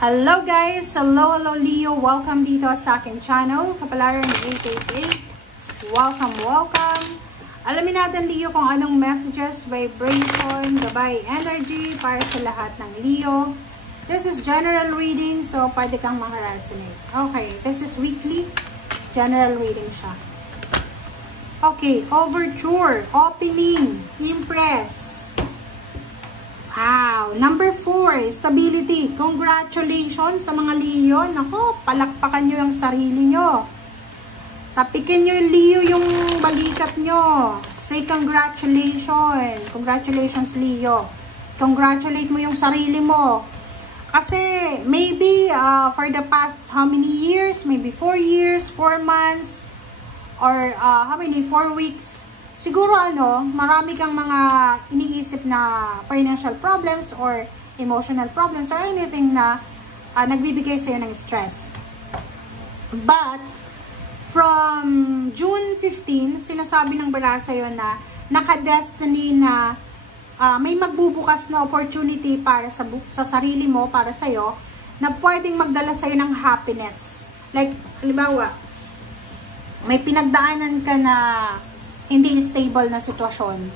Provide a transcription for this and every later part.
Hello guys! Hello Leo! Welcome dito sa aking channel, Kapalaran 888. Welcome! Alamin natin Leo kung anong messages, vibration, gabay, energy para sa lahat ng Leo. This is general reading, so pwede kang makaresonate. Okay, this is weekly. General reading siya. Okay, overture, opening, impress. Wow! Number 4, stability. Congratulations sa mga Leo. Nako, palakpakan nyo yung sarili nyo. Tapikin nyo yung Leo yung balikat nyo. Say congratulations. Congratulations Leo. Congratulate mo yung sarili mo. Kasi maybe for the past how many years? Maybe 4 years, 4 months, or how many? 4 weeks. Siguro marami kang mga iniisip na financial problems or emotional problems or anything na nagbibigay sa'yo ng stress. But, from June 15, sinasabi ng bara sa'yo na naka-destiny na may magbubukas na opportunity para sa sarili mo, para sa'yo, na pwedeng magdala sa'yo ng happiness. Like, halimbawa, may pinagdaanan ka na hindi stable na sitwasyon,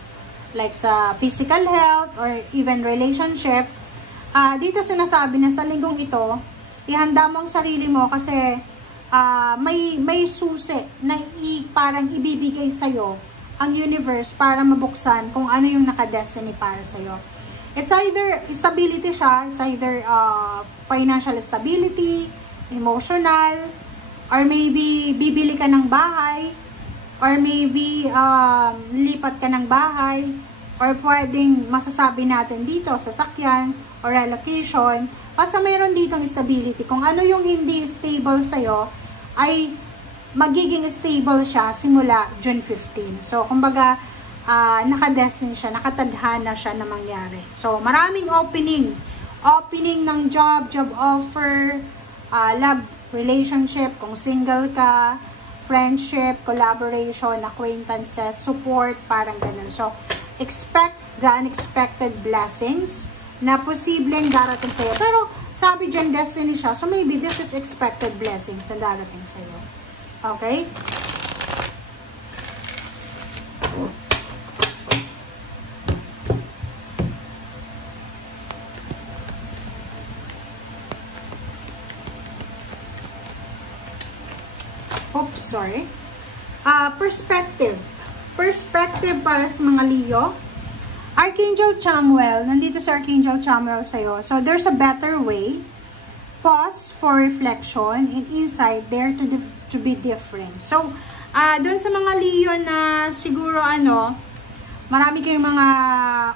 like sa physical health or even relationship. Dito sinasabi na sa linggong ito, ihanda mo ang sarili mo kasi may susi na parang ibibigay sa'yo ang universe para mabuksan kung ano yung naka-destiny para sa'yo. It's either stability siya, it's either financial stability, emotional, or maybe bibili ka ng bahay, or maybe lipat ka ng bahay, or pwedeng masasabi natin dito sasakyan or relocation. Basta mayroon ditong stability. Kung ano yung hindi stable sa'yo ay magiging stable siya simula June 15. So kumbaga nakadestin siya, nakatadhana siya na mangyari. So maraming opening ng job offer, love relationship, kung single ka, friendship, collaboration, acquaintances, support, parang ganun. So, expect the unexpected blessings na posibleng darating sa'yo. Pero, sabi dyan, destiny siya. So, maybe this is expected blessings na darating sa'yo. Okay? Oops, sorry. Perspective para sa mga Leo. Archangel Chamuel, nandito si Archangel Chamuel sa'yo. So, there's a better way. Pause for reflection and insight there to be different. So, dun sa mga Leo na siguro marami kayong mga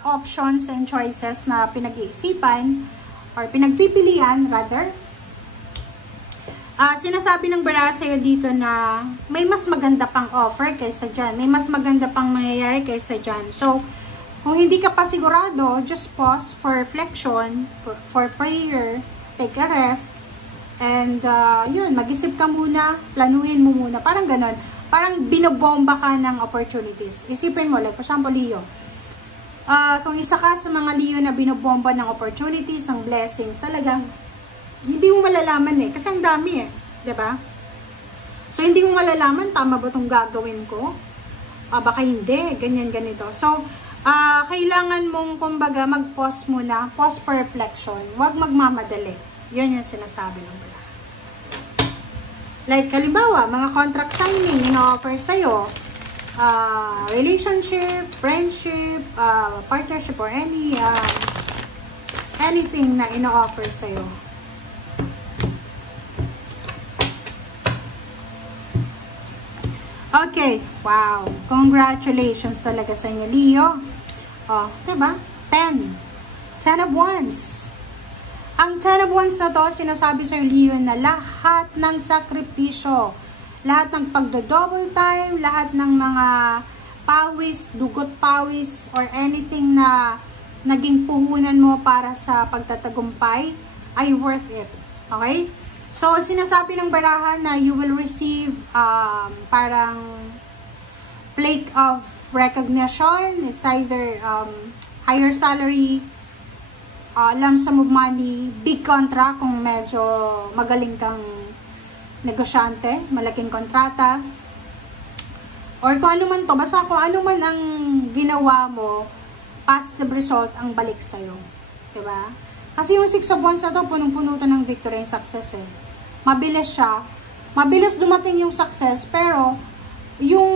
options and choices na pinag-iisipan or pinagpipilian rather. Sinasabi ng bara sa'yo dito na may mas maganda pang offer kaysa dyan. May mas maganda pang mangyayari kaysa dyan. So, kung hindi ka pa sigurado, just pause for reflection, for prayer, take a rest, and yun, mag-isip ka muna, planuhin mo muna. Parang ganon. Parang binobomba ka ng opportunities. Isipin mo, like for example, Leo. Kung isa ka sa mga Leo na binobomba ng opportunities, ng blessings, talagang hindi mo malalaman kasi ang dami diba? So, hindi mo malalaman, tama ba itong gagawin ko? Baka hindi, ganyan, ganito. So, kailangan mong, kumbaga, mag-pause muna, pause for reflection, huwag magmamadali. Yan yung sinasabi ng bala. Like, halimbawa, mga contract signing, ino-offer sa'yo, relationship, friendship, partnership, or anything na ino-offer sa'yo. Okay, wow. Congratulations talaga sa inyo, Leo. Diba? 10 of Wands. Ang 10 of Wands na to, sinasabi sa Leo na lahat ng sakripisyo, lahat ng pagdo-double time, lahat ng mga pawis, dugot pawis, or anything na naging puhunan mo para sa pagtatagumpay, ay worth it. Okay? So, sinasabi ng barahan na you will receive parang plate of recognition. It's either higher salary, lump sum of money, big contract kung medyo magaling kang negosyante, malaking kontrata, or kung ano man to, basta kung ano man ang ginawa mo, positive result ang balik sa'yo. Diba? Kasi yung 6 of Wands na to, punong-puno to ng victory and success eh. Mabilis siya. Mabilis dumating yung success, pero yung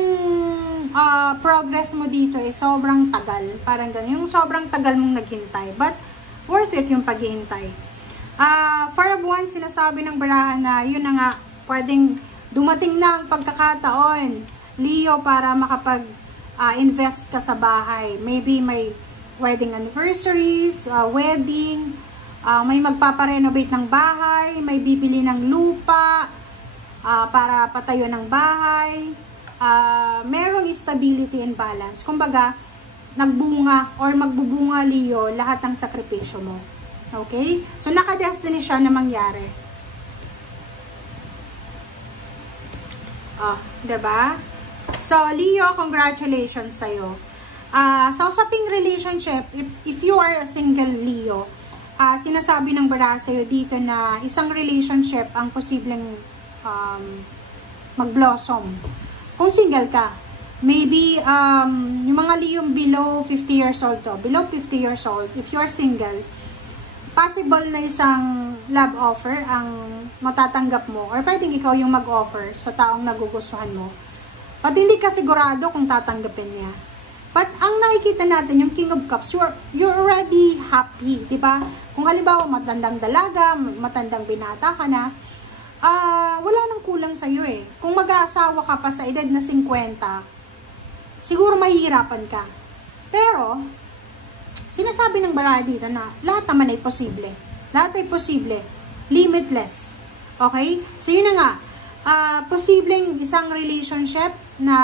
progress mo dito eh, sobrang tagal. Parang ganun. Yung sobrang tagal mong naghintay. But, worth it yung paghihintay. Four of Wands, sinasabi ng barahan na, yun na nga, pwedeng dumating na ang pagkakataon, Leo, para makapag-invest ka sa bahay. Maybe may wedding anniversaries, wedding, may magpaparenovate ng bahay, may bibili ng lupa para patayo ng bahay, merong stability and balance. Kumbaga, nagbunga or magbubunga, Leo, lahat ng sakripisyo mo. Okay? So, naka-destiny siya na mangyari. Diba? So, Leo, congratulations sa'yo. Sa usaping relationship, if you are a single Leo, sinasabi ng bara sa'yo dito na isang relationship ang posibleng mag-blossom. Kung single ka, maybe yung mga Leo below 50 years old to, below 50 years old, if you are single, possible na isang love offer ang matatanggap mo, or pwedeng ikaw yung mag-offer sa taong nagugustuhan mo. At hindi ka sigurado kung tatanggapin niya. But ang nakikita natin, yung King of Cups, you're already happy, di ba? Kung halimbawa matandang dalaga, matandang binata ka na, wala nang kulang sa'yo eh. Kung mag-aasawa ka pa sa edad na 50, siguro mahihirapan ka. Pero, sinasabi ng baraha dito na lahat naman ay posible. Lahat ay posible. Limitless. Okay? So, yun na nga. Posibleng isang relationship na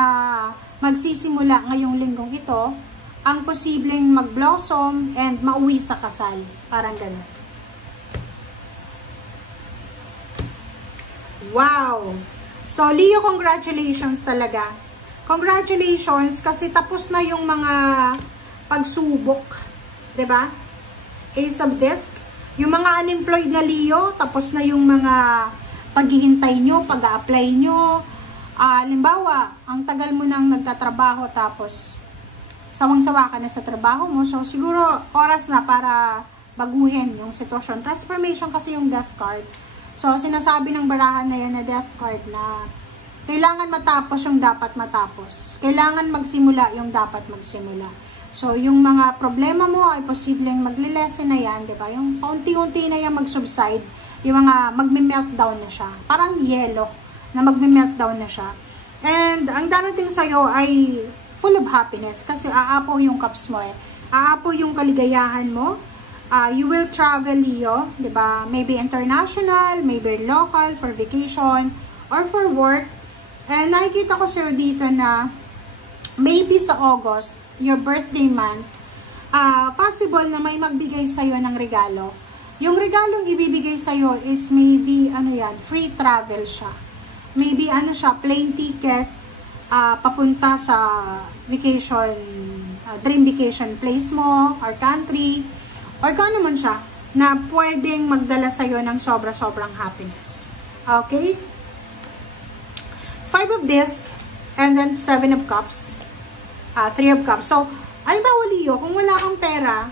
magsisimula ngayong linggong ito, ang posibleng mag-blossom and mauwi sa kasal. Parang ganun. Wow! So, Leo, congratulations talaga. Congratulations kasi tapos na yung mga pagsubok. Diba? Ace of Disc. Yung mga unemployed na Leo, tapos na yung mga paghihintay nyo, pag-a-apply nyo. Halimbawa, ang tagal mo nang nagtatrabaho tapos sawang-sawa ka na sa trabaho mo. So, siguro oras na para baguhin yung sitwasyon. Transformation kasi yung death card. So, sinasabi ng barahan na yan na death card na kailangan matapos yung dapat matapos. Kailangan magsimula yung dapat magsimula. So, yung mga problema mo ay posibleng magle-lessen na yan, di ba? Yung paunti-unti na yan mag-subside, yung mga magme-meltdown na siya. Parang yelo na magme-meltdown na siya. And ang darating sa'yo ay full of happiness kasi aapaw yung cups mo eh. Aapaw yung kaligayahan mo. You will travel, Leo, diba? Maybe international, maybe local, for vacation, or for work. And nakikita ko sa'yo dito na maybe sa August, your birthday month, possible na may magbigay sa'yo ng regalo. Yung regalong ibibigay sa'yo is maybe, free travel siya. Maybe, plane ticket, papunta sa vacation, dream vacation place mo, or country, or kung ano man siya, na pwedeng magdala sa'yo ng sobra-sobrang happiness. Okay? 5 of Disc, and then 7 of Cups, 3 of Cups. So, halimbawa, Leo, kung wala kang pera,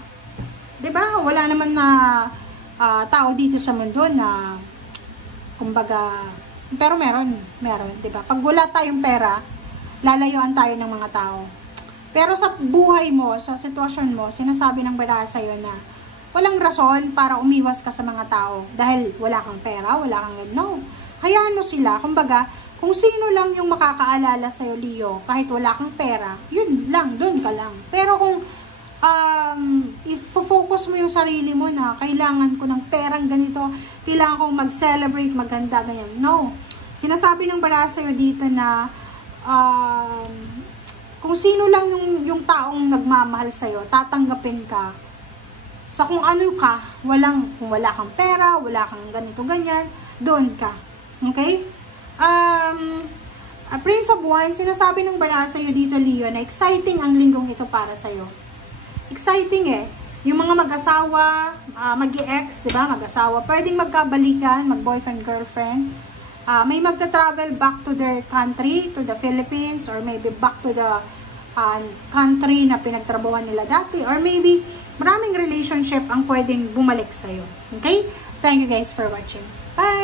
diba, wala naman na tao dito sa mundo na, kumbaga, pero meron, diba? Pag wala tayong pera, lalayuan tayo ng mga tao. Pero sa buhay mo, sa sitwasyon mo, sinasabi ng baraha sa'yo na walang rason para umiwas ka sa mga tao dahil wala kang pera, wala kang no. Hayaan mo sila. Kumbaga, kung sino lang yung makakaalala sa'yo, Leo, kahit wala kang pera, yun lang, dun ka lang. Pero kung i-focus mo yung sarili mo na kailangan ko ng perang ganito, kailangan kong mag-celebrate, maganda, ganyan. No. Sinasabi ng baraha sa'yo dito na kung sino lang yung taong nagmamahal sa'yo, tatanggapin ka sa kung ano ka, kung wala kang pera, wala kang ganito, ganyan, doon ka. Okay? Prince of Wands, sinasabi ng baraha sa'yo dito, Leo, na exciting ang linggong ito para sa'yo. Exciting eh. Yung mga mag-asawa, mag-ex, diba? Mag-asawa. Pwedeng magkabalikan, mag-boyfriend, girlfriend. May magta-travel back to their country, to the Philippines, or maybe back to the country na pinagtrabuhan nila dati, or maybe maraming relationship ang pwedeng bumalik sa'yo. Okay? Thank you guys for watching. Bye!